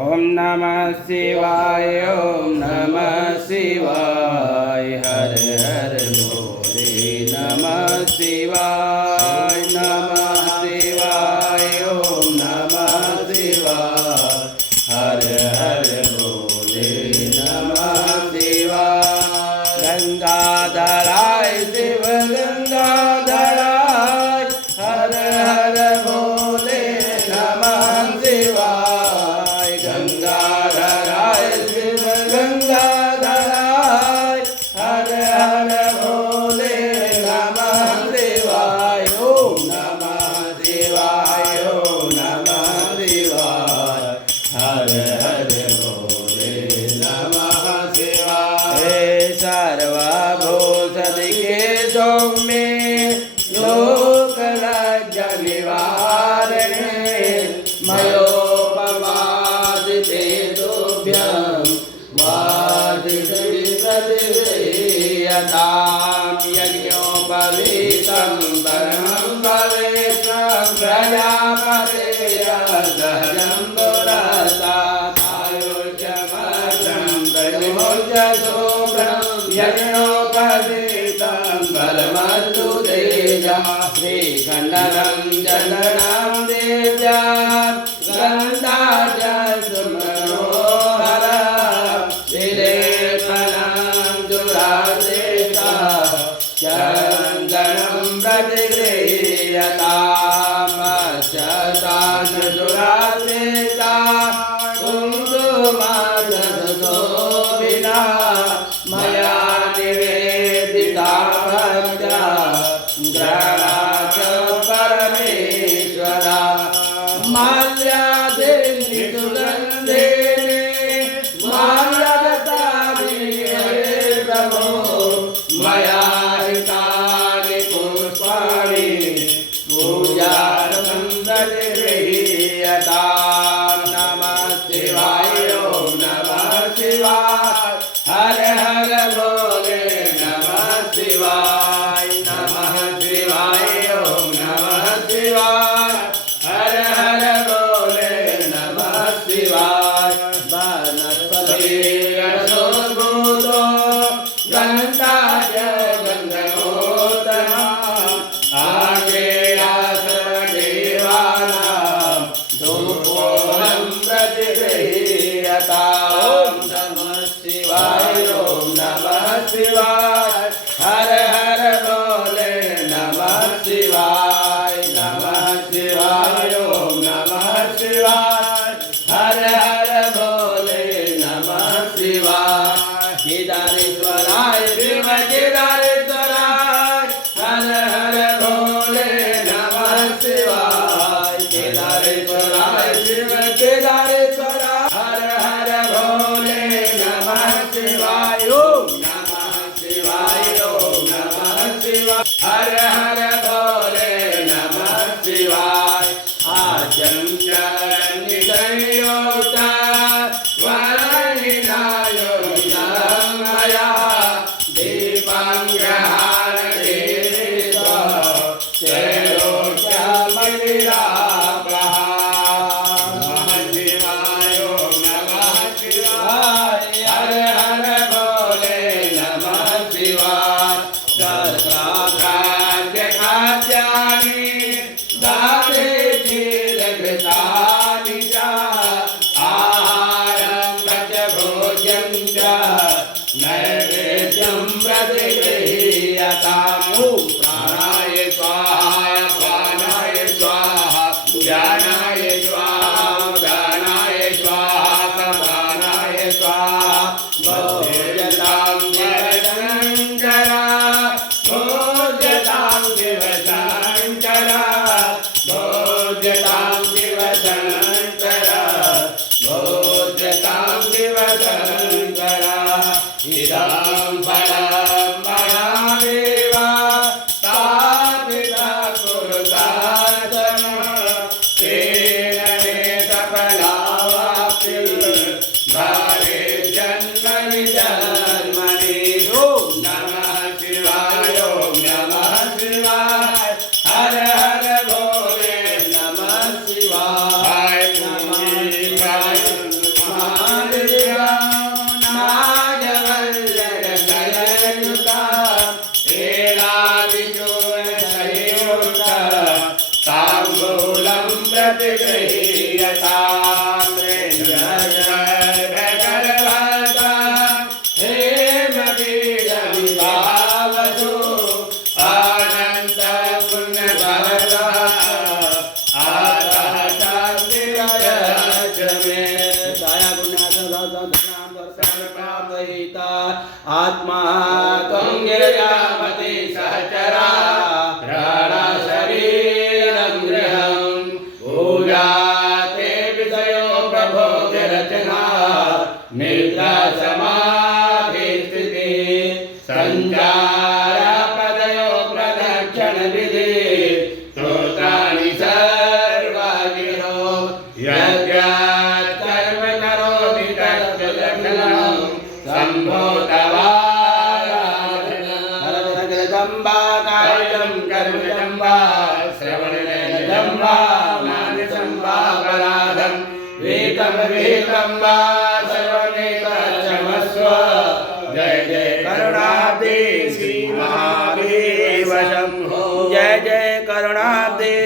ओम नमः शिवाय ओम नमः शिवाय हर हर भोले नमः शिवाय ओम नमः शिवाय हर हर भोले नमः शिवाय गंगाधराय शिव गंगाधराय हर हर भोले नमः शिवाय गंगाधराय शिव गंगाधराय हर हर भोले नमः शिवाय ओम नमः शिवाय ओम नमः शिवाय हर हर भोले नमः शिवाय हे सर्वभूषदि के सौम्ये लोकलज्जा निवारणे मयोपमादिते तुभ्यं वादिषदिसदियतां यज्ञोपवीतं परमं पवित्रं प्रजापतिर्यजं पुरस्ता आयुष्यमर्तं प्रतिमुच्यशुभ्रं यज्ञोपवीतं परमस्तु तेजा श्रीखण्डनं चन्दनं देव्या गन्धाजसुमनोहर विलेपनं दुरादेशा चन्दनं प्रतिगृह्यतामश्यतान् दुरादेशा कुङ्कुमादशोभिना मया निवेदिता भक्त्या ग्रहाच परमेश्वरा माल्यादेवी सुगन्धेने माल्यगतानि मया हितानि पुष्पाणि पूजार्थं प्रतिगृह्यतां नमः शिवाय ओम नमः शिवाय हर हर भोले नमः शिवाय ओम नमः शिवाय हर हर भोले नमः शिवाय वनस्पतिरसोद्भूतो गन्धाय गन्धोत्तमा आग्नेयासदेवानां धूपोऽहं प्रतिगृह्यतां नमः शिवाय ओम नमः शिवाय हर हर भोले नमः शिवाय ओम नमः शिवाय हर हर भोले नमः शिवाय केदारेश्वराय शिव केदारेश्वराय हर हर भोले नमः शिवाय केदारेश्वराय शिव केदारेश्वराय हर हर भोले नमः शिवाय ओम नमः शिवाय हर हर भोले नमः शिवाय आचन्द्रनिदयोता वरनिनायोतं मया दीपाङ्गहारदेशो त्रैलोक्यमणिरापः नमः शिवाय ओम नमः शिवाय हर हर भोले नमः शिवाय दशरात्राद्यखाद्यानि दाते क्षीरघृतानि च आहारं भोज्यं च नैवेद्यं प्रतिगृह्यताम् ॐ प्राणाय स्वाहा प्राणाय स्वाहा ज्ञानाय स्वाहा दानाय स्वाहा समानाय स्वाहा भोजतां शिवशङ्करा भोजतां शिवशङ्करा भोजतां शिवशङ्करा भोजतां शिवशङ्करा इदं फलं मया देव स्थापिता कुरुतार्थं तेन मे सफलावाप्तिर् भवे जन्मनि जन्मनि ओम नमः शिवाय ओम नमः शिवाय हर हर भोले नमः शिवाय नमः शिवाय पिता आत्मा त्वं गिरिजापति सहचरा प्राणा शरीरं गृहं पूजा ते विषयो प्रभो विरचना निद्रा समाधि स्थिति संचार प्रदयो प्रदक्षिण विधि स्तोत्राणि सर्वा गिरो यज्ञात् कर्म करोमि तत्त्वदर्शनं शम्भो तवाराधनं कायं कर्म जम्बा श्रवणं वा मानसं वा अपराधं वेदं वा क्षमस्व जय जय करुणाब्धे श्री महादेव शंभो जय जय करुणाब्धे